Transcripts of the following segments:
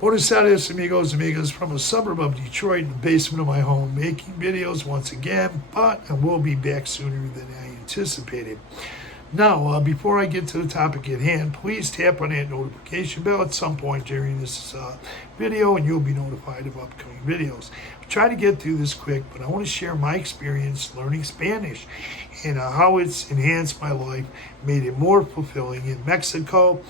Buenos Aires, amigos, amigas, from a suburb of Detroit in the basement of my home, making videos once again, but I will be back sooner than I anticipated. Now, before I get to the topic at hand, please tap on that notification bell at some point during this video and you'll be notified of upcoming videos. I'll try to get through this quick, but I want to share my experience learning Spanish and how it's enhanced my life, made it more fulfilling in Mexico.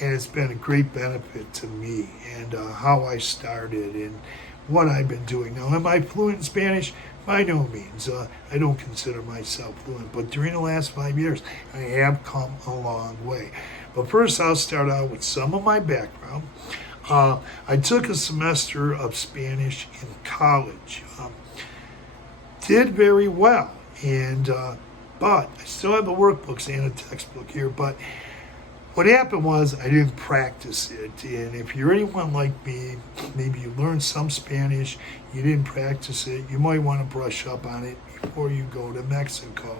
And it's been a great benefit to me and how I started and what I've been doing. Now, am I fluent in Spanish? By no means. I don't consider myself fluent, but during the last 5 years, I have come a long way. But first, I'll start out with some of my background. I took a semester of Spanish in college. Did very well, and but I still have the workbooks and a textbook here, but what happened was I didn't practice it, and if you're anyone like me, maybe you learned some Spanish, you didn't practice it, you might want to brush up on it before you go to Mexico.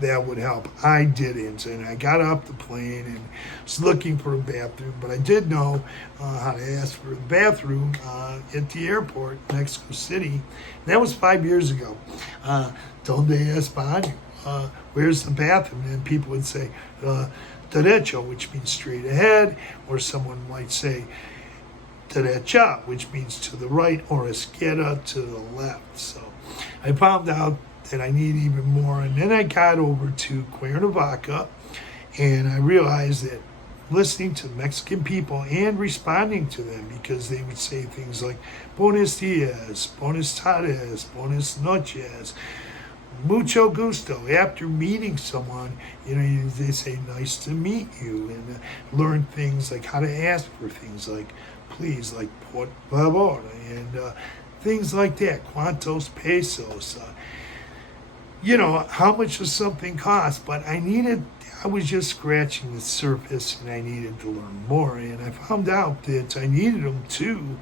That would help. I didn't, and I got off the plane and was looking for a bathroom, but I did know how to ask for the bathroom at the airport, Mexico City. That was 5 years ago. Donde es baño? Where's the bathroom? And people would say, derecho, which means straight ahead, or someone might say derecha, which means to the right, or izquierda, to the left. So I found out that I need even more, and then I got over to Cuernavaca, and I realized that listening to Mexican people and responding to them, because they would say things like buenos dias, buenas tardes, buenas noches, mucho gusto. After meeting someone, they say nice to meet you, and learn things like how to ask for things like please, like por favor, and things like that. Cuantos pesos? How much does something cost? But I was just scratching the surface, and I needed to learn more. And I found out that I needed them to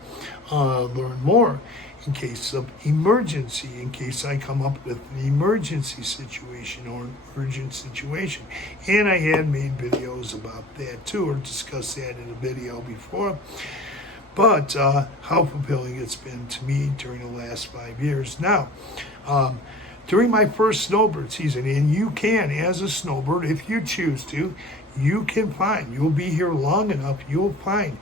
learn more in case of emergency, in case I come up with an emergency situation or an urgent situation. And I had made videos about that too, or discussed that in a video before. But how fulfilling it's been to me during the last 5 years. Now, during my first snowbird season, and you can, as a snowbird, if you choose to, you'll be here long enough, you'll find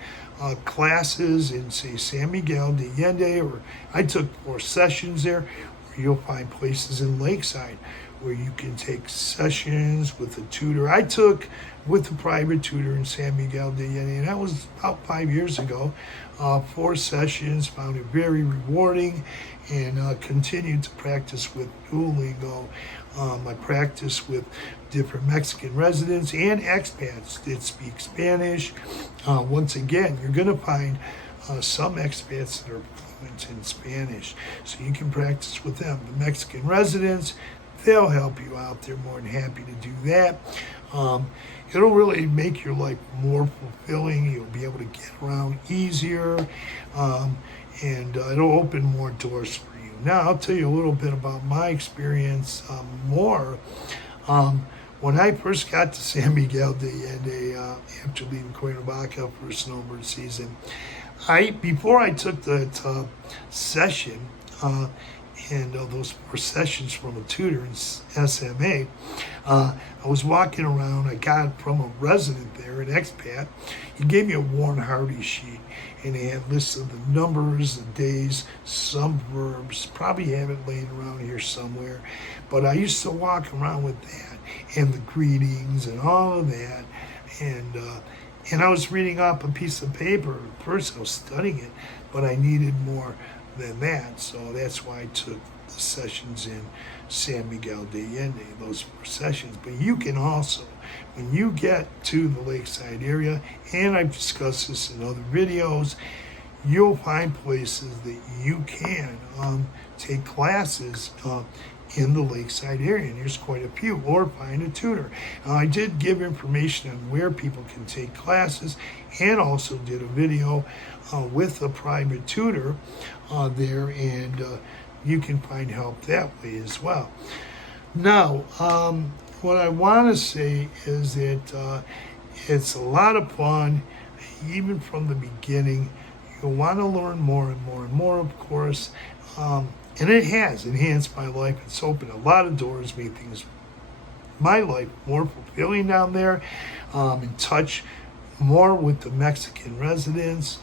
classes in, say, San Miguel de Allende, or I took 4 sessions there, or you'll find places in Lakeside where you can take sessions with a tutor. I took with a private tutor in San Miguel de Allende, and that was about 5 years ago. 4 sessions, found it very rewarding, and continued to practice with Duolingo. I practiced with different Mexican residents and expats that speak Spanish. Once again, you're going to find some expats that are fluent in Spanish, so you can practice with them. The Mexican residents, they'll help you out. They're more than happy to do that. It'll really make your life more fulfilling. You'll be able to get around easier, and it'll open more doors for you. Now, I'll tell you a little bit about my experience more. When I first got to San Miguel de Allende, after leaving Cuernavaca for snowbird season, before I took that session, and those 4 sessions from a tutor in SMA, I was walking around. I got from a resident there, an expat. He gave me a Warren Hardy sheet, and he had lists of the numbers, the days, some verbs. Probably have it laying around here somewhere. But I used to walk around with that, and the greetings, and all of that. And I was reading off a piece of paper. At first I was studying it, but I needed more than that, so that's why I took the sessions in San Miguel de Allende, those 4 sessions. But you can also, when you get to the Lakeside area, and I've discussed this in other videos, you'll find places that you can take classes in the Lakeside area, and there's quite a few, or find a tutor. I did give information on where people can take classes, and also did a video with a private tutor there, and you can find help that way as well. Now, what I want to say is that it's a lot of fun. even from the beginning. You'll want to learn more and more and more, of course. And it has enhanced my life. It's opened a lot of doors, made my life more fulfilling down there, in touch more with the Mexican residents.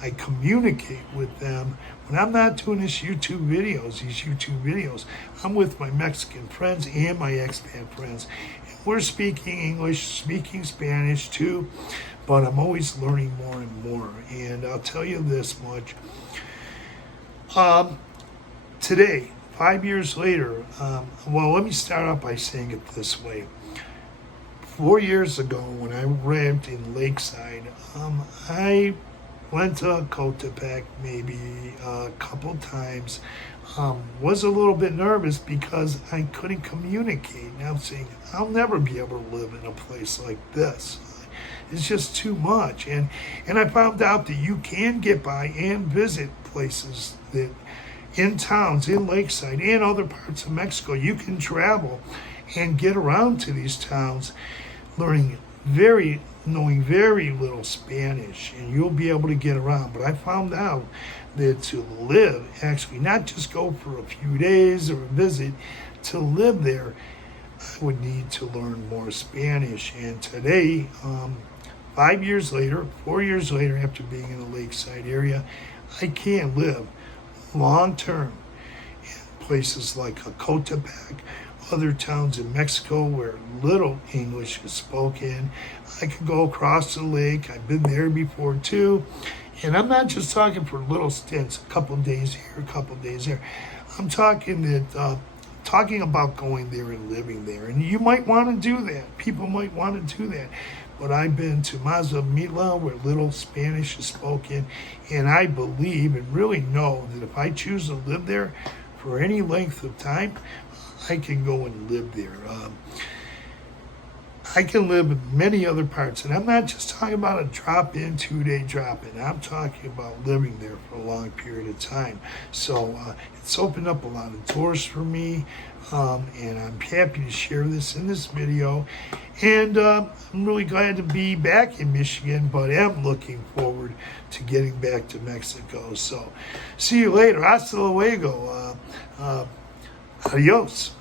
I communicate with them when I'm not doing these YouTube videos. I'm with my Mexican friends and my expat friends. And we're speaking English, speaking Spanish too, but I'm always learning more and more. And I'll tell you this much. Today, 5 years later, well, let me start out by saying it this way. 4 years ago, when I lived in Lakeside, I went to Cotepec maybe a couple times. Was a little bit nervous because I couldn't communicate. And I'm saying, I'll never be able to live in a place like this. It's just too much. And I found out that you can get by and visit places that in towns, in Lakeside, and other parts of Mexico. You can travel and get around to these towns, knowing very little Spanish, and you'll be able to get around. But I found out that to live, actually, not just go for a few days or a visit, to live there, I would need to learn more Spanish. And today, 5 years later, 4 years later, after being in the Lakeside area, I can live long term in places like Cotepec, other towns in Mexico where little English is spoken. I could go across the lake. I've been there before too. And I'm not just talking for little stints, a couple of days here, a couple of days there. I'm talking about going there and living there. And you might want to do that. People might want to do that. But I've been to Mazamitla, where little Spanish is spoken, and I believe and really know that if I choose to live there for any length of time, I can go and live there. I can live in many other parts, and I'm not just talking about a drop-in, 2-day drop-in. I'm talking about living there for a long period of time. So it's opened up a lot of doors for me, and I'm happy to share this in this video. And I'm really glad to be back in Michigan, but am looking forward to getting back to Mexico. So see you later. Hasta luego. Adios.